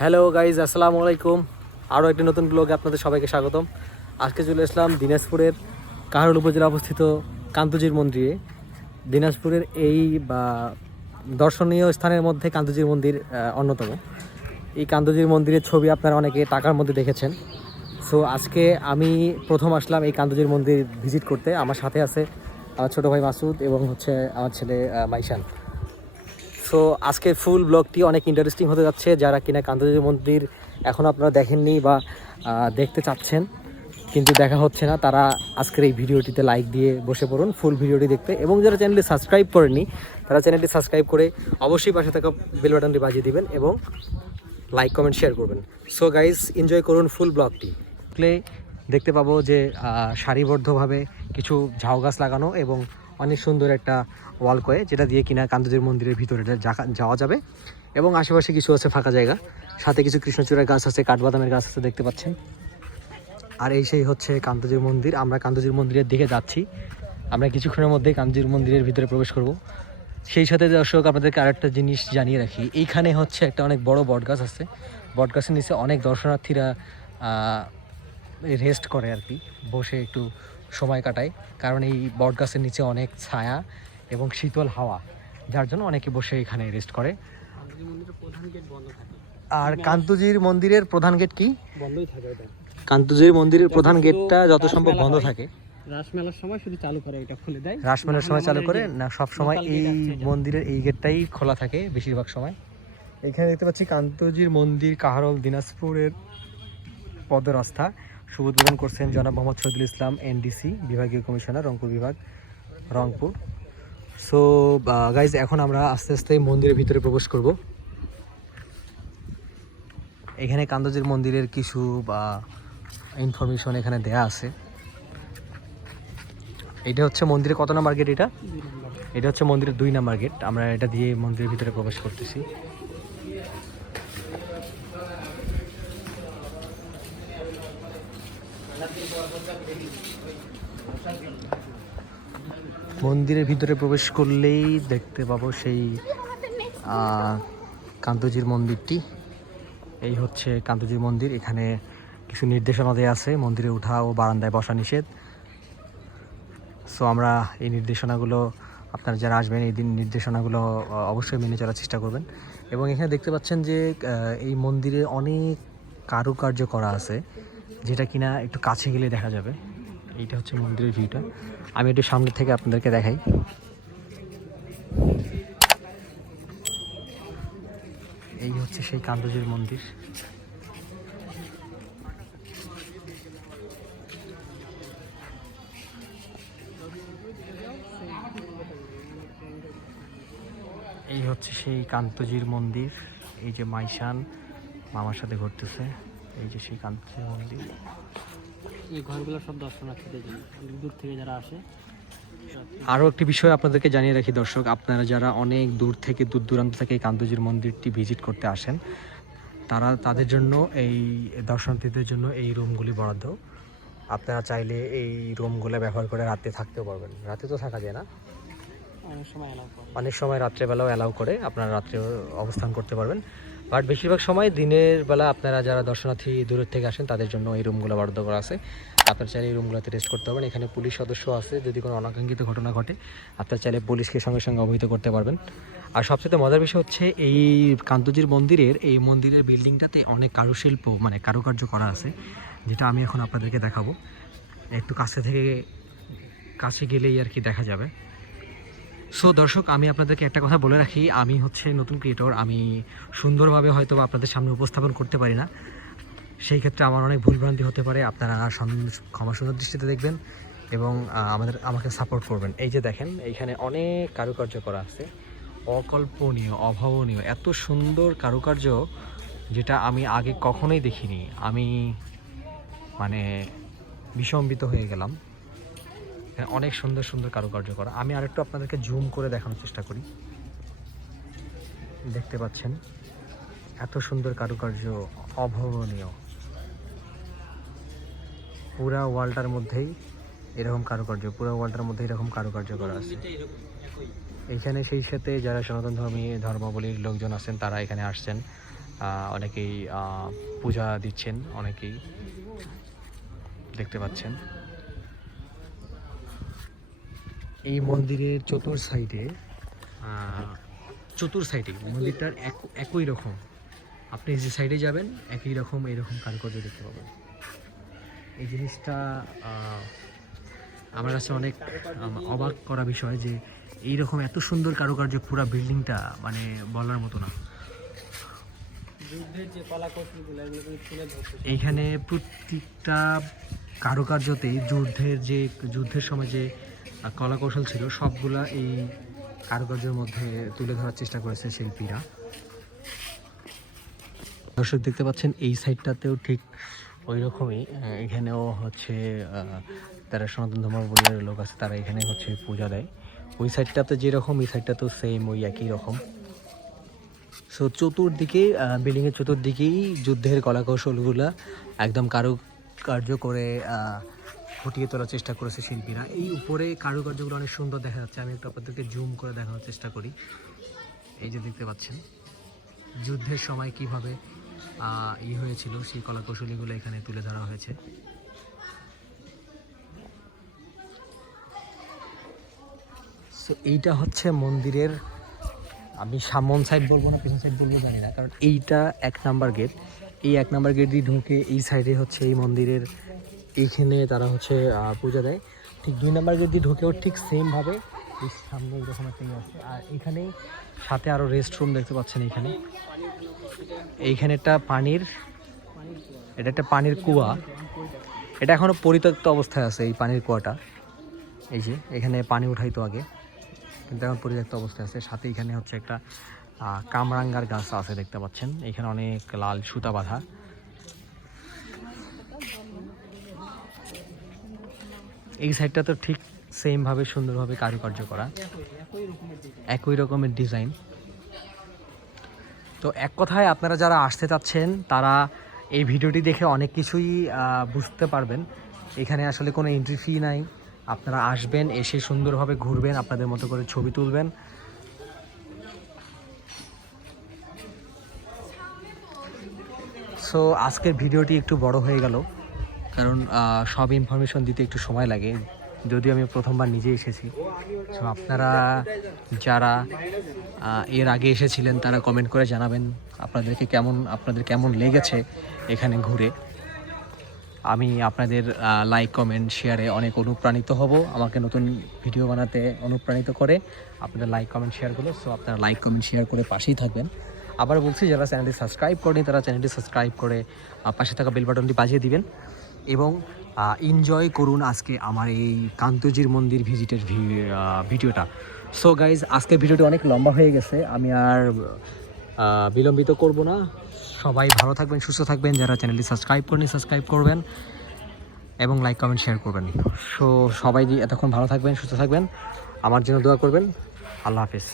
Hello guys আসসালামু আলাইকুম। আরও একটি নতুন ব্লগে আপনাদের সবাইকে স্বাগতম। আজকে চলে আসলাম দিনাজপুরের কাহারুল উপজেলা অবস্থিত কান্তজির মন্দিরে। দিনাজপুরের এই, বা, দর্শনীয় স্থানের মধ্যে কান্তজির মন্দির অন্যতম। এই কান্তজির মন্দিরের ছবি আপনারা অনেকে টাকার মধ্যে দেখেছেন। সো আজকে আমি প্রথম আসলাম এই কান্তজির মন্দির ভিজিট করতে। আমার সাথে আছে আমার ছোটো ভাই মাসুদ এবং হচ্ছে আমার ছেলে মাইশান। সো আজকে ফুল ব্লগটি অনেক ইন্টারেস্টিং হতে যাচ্ছে, যারা কিনা কান্তজি মন্দির এখন আপনারা দেখেননি বা দেখতে চাচ্ছেন, কিন্তু দেখা হচ্ছে না, তারা আজকের এই ভিডিওটিতে লাইক দিয়ে বসে পড়ুন ফুল ভিডিওটি দেখতে। এবং যারা চ্যানেলটি সাবস্ক্রাইব করেননি, তারা চ্যানেলটি সাবস্ক্রাইব করে অবশ্যই পাশে থাকা বেল বাটনটি বাজিয়ে দিবেন এবং লাইক কমেন্ট শেয়ার করবেন। সো গাইজ এনজয় করুন ফুল ব্লগটি দেখতে পাবো যে সারিবদ্ধভাবে কিছু ঝাউ গাছ লাগানো এবং অনেক সুন্দর একটা ওয়াল করে যেটা দিয়ে কিনা কান্তজির মন্দিরের ভিতরে যাওয়া যাবে। এবং আশেপাশে কিছু আছে ফাঁকা জায়গা। সাথে কিছু কৃষ্ণচূড়ার গাছ আছে, কাঠবাদামের গাছ আছে, দেখতে পাচ্ছেন। আর এই সেই হচ্ছে কান্তজির মন্দির। আমরা কান্তজির মন্দিরের দিকে যাচ্ছি। আমরা কিছুক্ষণের মধ্যেই কান্তজির মন্দিরের ভিতরে প্রবেশ করব। সেই সাথে দর্শক, আপনাদেরকে আরেকটা জিনিস জানিয়ে রাখি। এইখানে হচ্ছে একটা অনেক বড় বটগাছ আছে। বটগাছের নিচে অনেক দর্শনার্থীরা রেস্ট করে আর কি। বসে একটু সময় কাটায় কারণ এই বটগাছের নিচে অনেক ছায়া এবং শীতল হাওয়া যার জন্য অনেকে বসে এখানে রেস্ট করে। প্রধান গেট বন্ধ থাকে আর কান্তুজির মন্দিরের প্রধান গেট কি? বন্ধই থাকে ওটা মন্দিরের প্রধান গেটটা যত সম্ভব বন্ধ থাকে। রাসমেলার সময় শুধু চালু করে এটা খুলে দেয়। রাসমেলার সময় চালু করে না সব সময় এই। মন্দিরের এই গেটটাই খোলা থাকে বেশিরভাগ সময়। এখানে দেখতে পাচ্ছি কান্তজির মন্দির কাহারল দিনাজপুরের পদরাস্তা। শুভ উদ্বোধন করছেন জনাব মোহাম্মদ শহীদুল ইসলাম এনডিসি বিভাগীয় কমিশনার রংপুর বিভাগ রংপুর। সো গাইজ এখন আমরা আস্তে আস্তে মন্দিরের ভিতরে প্রবেশ করব। এখানে কান্দজির মন্দিরের কিছু বা ইনফরমেশন এখানে দেয়া আছে। এটা হচ্ছে মন্দিরের কত নাম্বার গেট এটা? এটা হচ্ছে মন্দিরের দুই নাম্বার গেট আমরা এটা দিয়ে মন্দিরের ভিতরে প্রবেশ করতেছি। মন্দিরের ভিতরে প্রবেশ করলেই দেখতে পাবো সেই কান্তজির মন্দিরটি। এই হচ্ছে কান্তজির মন্দির। এখানে কিছু নির্দেশনা দেওয়া আছে, মন্দিরে ওঠা ও বারান্দায় বসা নিষেধ। সো আমরা এই নির্দেশনাগুলো, আপনারা যারা আসবেন, এই দিন নির্দেশনাগুলো অবশ্যই মেনে চলার চেষ্টা করবেন। এবং এখানে দেখতে পাচ্ছেন যে এই মন্দিরে অনেক কারুকার্য করা আছে, যেটা কিনা একটু কাছে গেলে দেখা যাবে। এইটা হচ্ছে মন্দিরের ভিউটা। আমি একটু সামনে থেকে আপনাদেরকে দেখাই। এই হচ্ছে সেই কান্তজির মন্দির। এই হচ্ছে সেই কান্তজির মন্দির। এই যে মাইশান মামার সাথে ঘুরতেছে। এই যে সেই কান্তজির মন্দির। এই ঘরগুলো সব দর্শনার্থীদের জন্য, দূর থেকে যারা আসে। আরও একটি বিষয় আপনাদেরকে জানিয়ে রাখি দর্শক, আপনারা যারা অনেক দূর থেকে, দূর দূরান্ত থেকে এই কান্তজির মন্দিরটি ভিজিট করতে আসেন, তারা তাদের জন্য এই দর্শনার্থীদের জন্য এই রুমগুলি বরাদ্দ। আপনারা চাইলে এই রুমগুলো ব্যবহার করে রাতে থাকতেও পারবেন। রাতে তো থাকা যায় না। অনেক সময় রাত্রেবেলাও অ্যালাউ করে, আপনারা রাত্রে অবস্থান করতে পারবেন। বাট বেশিরভাগ সময় দিনের বেলা আপনারা যারা দর্শনার্থী দূরের থেকে আসেন, তাদের জন্য এই রুমগুলো বরাদ্দ করা আছে। আপনার চাইলে এই রুমগুলোতে রেস্ট করতে পারবেন। এখানে পুলিশ সদস্য আছে, যদি কোনো অনাকাঙ্ক্ষিত ঘটনা ঘটে, আপনার চাইলে পুলিশকে সঙ্গে সঙ্গে অবহিত করতে পারবেন। আর সবচেয়ে মজার বিষয় হচ্ছে, এই কান্তজির মন্দিরের, এই মন্দিরের বিল্ডিংটাতে অনেক কারুশিল্প মানে কারুকার্য করা আছে, যেটা আমি এখন আপনাদেরকে দেখাবো। একটু কাছে থেকে, কাছে গেলেই আর কি দেখা যাবে। সো দর্শক, আমি আপনাদেরকে একটা কথা বলে রাখি। আমি হচ্ছে নতুন ক্রিয়েটর আমি সুন্দরভাবে হয়তো আপনাদের সামনে উপস্থাপন করতে পারি না। সেই ক্ষেত্রে আমার অনেক ভুলভ্রান্তি হতে পারে। আপনারা ক্ষমা সুন্দর দৃষ্টিতে দেখবেন এবং আমাদের, আমাকে সাপোর্ট করবেন। এই যে দেখেন, এইখানে অনেক কারুকার্য করা আছে। অকল্পনীয়, অভাবনীয়, এত সুন্দর কারুকার্য যেটা আমি আগে কখনোই দেখিনি। আমি মানে বিসম্বিত হয়ে গেলাম। এখানে অনেক সুন্দর সুন্দর কারুকার্য করা। আমি আরেকটু আপনাদেরকে জুম করে দেখানোর চেষ্টা করি। দেখতে পাচ্ছেন এত সুন্দর কারুকার্য অভাবনীয়। পুরা ওয়ালটার মধ্যেই এরকম কারুকার্য পুরো ওয়ালটার মধ্যে এরকম কারুকার্য করা আছে। এখানে সেই সাথে যারা সনাতন ধর্মী ধর্মাবলীর লোকজন আছেন তারা এখানে আসছেন। অনেকেই পূজা দিচ্ছেন অনেকেই। দেখতে পাচ্ছেন। এই মন্দিরের চতুর সাইডে চতুর সাইডে মন্দিরটার এক- একই রকম। আপনি যে সাইডে যাবেন একই রকম এরকম কারুকার্য দেখতে পাবেন। এই জিনিসটা আমার কাছে অনেক অবাক করা বিষয় যে এই রকম এত সুন্দর কারুকার্য পুরো বিল্ডিংটা মানে বলার মতো না। এইখানে প্রত্যেকটা কারুকার্যতেই যুদ্ধের যে যুদ্ধের সময় যে কলা কৌশল ছিল, সবগুলা এই কারুকার্যের মধ্যে তুলে ধরার চেষ্টা করেছে শিল্পীরা। দর্শক দেখতে পাচ্ছেন, এই সাইডটাতেও ঠিক ওই রকমই এখানেও হচ্ছে তারা সনাতন ধর্মাবলম্বীর লোক আছে, তারা এখানে হচ্ছে পূজা দেয়। ওই সাইডটাতে যেরকম, এই সাইডটাতেও সেম ওই একই রকম। সো চতুর্দিকে বিল্ডিংয়ের চতুর্দিকেই যুদ্ধের কলা কৌশলগুলো একদম কারুকার্য করে ফুটিয়ে তোলার চেষ্টা করেছে শিল্পীরা। এই উপরে কারুকার্যগুলো অনেক সুন্দর দেখা যাচ্ছে। আমি একটু আপনাদেরকে জুম করে দেখানোর চেষ্টা করি। এই যে দেখতে পাচ্ছেন, যুদ্ধের সময় কীভাবে ই হয়েছিল, সেই কলা কৌশলীগুলো এখানে তুলে ধরা হয়েছে। সো এইটা হচ্ছে মন্দিরের, আমি সামন সাইড বলব না, পিছন সাইড বলব জানি না, কারণ এইটা এক নাম্বার গেট এই এক নাম্বার গেট দিয়ে ঢুকে এই সাইডে হচ্ছে এই মন্দিরের এইখানে তারা হচ্ছে পূজা দেয়। ঠিক দুই নাম্বার গেট দিয়ে ঢুকেও ঠিক সেমভাবে সামনে এরকম একটা ইয়ে আছে। আর এখানে সাথে আরও রেস্ট রুম দেখতে পাচ্ছেন এইখানে এইখানে একটা পানির, এটা একটা পানির কুয়া। এটা এখনও পরিত্যক্ত অবস্থায় আছে এই পানির কুয়াটা। এই যে, এখানে পানি উঠাইতো আগে, কিন্তু এখন পরিত্যক্ত অবস্থায় আছে। সাথে এখানে হচ্ছে একটা কামরাঙ্গার গাছ আছে দেখতে পাচ্ছেন। এখানে অনেক লাল সুতা বাঁধা। এই সাইডটা তো ঠিক সেমভাবে সুন্দরভাবে কারুকার্য করা। একই রকমের ডিজাইন তো এক কথায় আপনারা যারা আসতে চাচ্ছেন, তারা এই ভিডিওটি দেখে অনেক কিছুই বুঝতে পারবেন। এখানে আসলে কোনো এন্ট্রি ফি নাই। আপনারা আসবেন, এসে সুন্দরভাবে ঘুরবেন, আপনাদের মতো করে ছবি তুলবেন। সো আজকের ভিডিওটি একটু বড় হয়ে গেল। কারণ সব ইনফরমেশন দিতে একটু সময় লাগে। যদিও আমি প্রথমবার নিজে এসেছি। সো আপনারা যারা এর আগে এসেছিলেন, তারা কমেন্ট করে জানাবেন আপনাদেরকে কেমন, আপনাদের কেমন লেগেছে এখানে ঘুরে। আমি আপনাদের লাইক কমেন্ট শেয়ারে অনেক অনুপ্রাণিত হব। আমাকে নতুন ভিডিও বানাতে অনুপ্রাণিত করে আপনাদের লাইক কমেন্ট শেয়ারগুলো সো আপনারা লাইক কমেন্ট শেয়ার করে পাশেই থাকবেন। আবার বলছি, যারা চ্যানেলটি সাবস্ক্রাইব করেনি, তারা চ্যানেলটি সাবস্ক্রাইব করে পাশে থাকা বেল বাটনটি বাজিয়ে দিবেন। এবং এনজয় করুন আজকে আমার এই কান্তজির মন্দির ভিজিটের ভিডিওটা। সো গাইজ আজকের ভিডিওটি অনেক লম্বা হয়ে গেছে। আমি আর বিলম্বিত করব না। সবাই ভালো থাকবেন, সুস্থ থাকবেন। যারা চ্যানেলটি সাবস্ক্রাইব করেনি সাবস্ক্রাইব করবেন এবং লাইক কমেন্ট শেয়ার করবেন সো সবাই এতক্ষণ ভালো থাকবেন, সুস্থ থাকবেন। আমার জন্য দোয়া করবেন। আল্লাহ হাফিজ।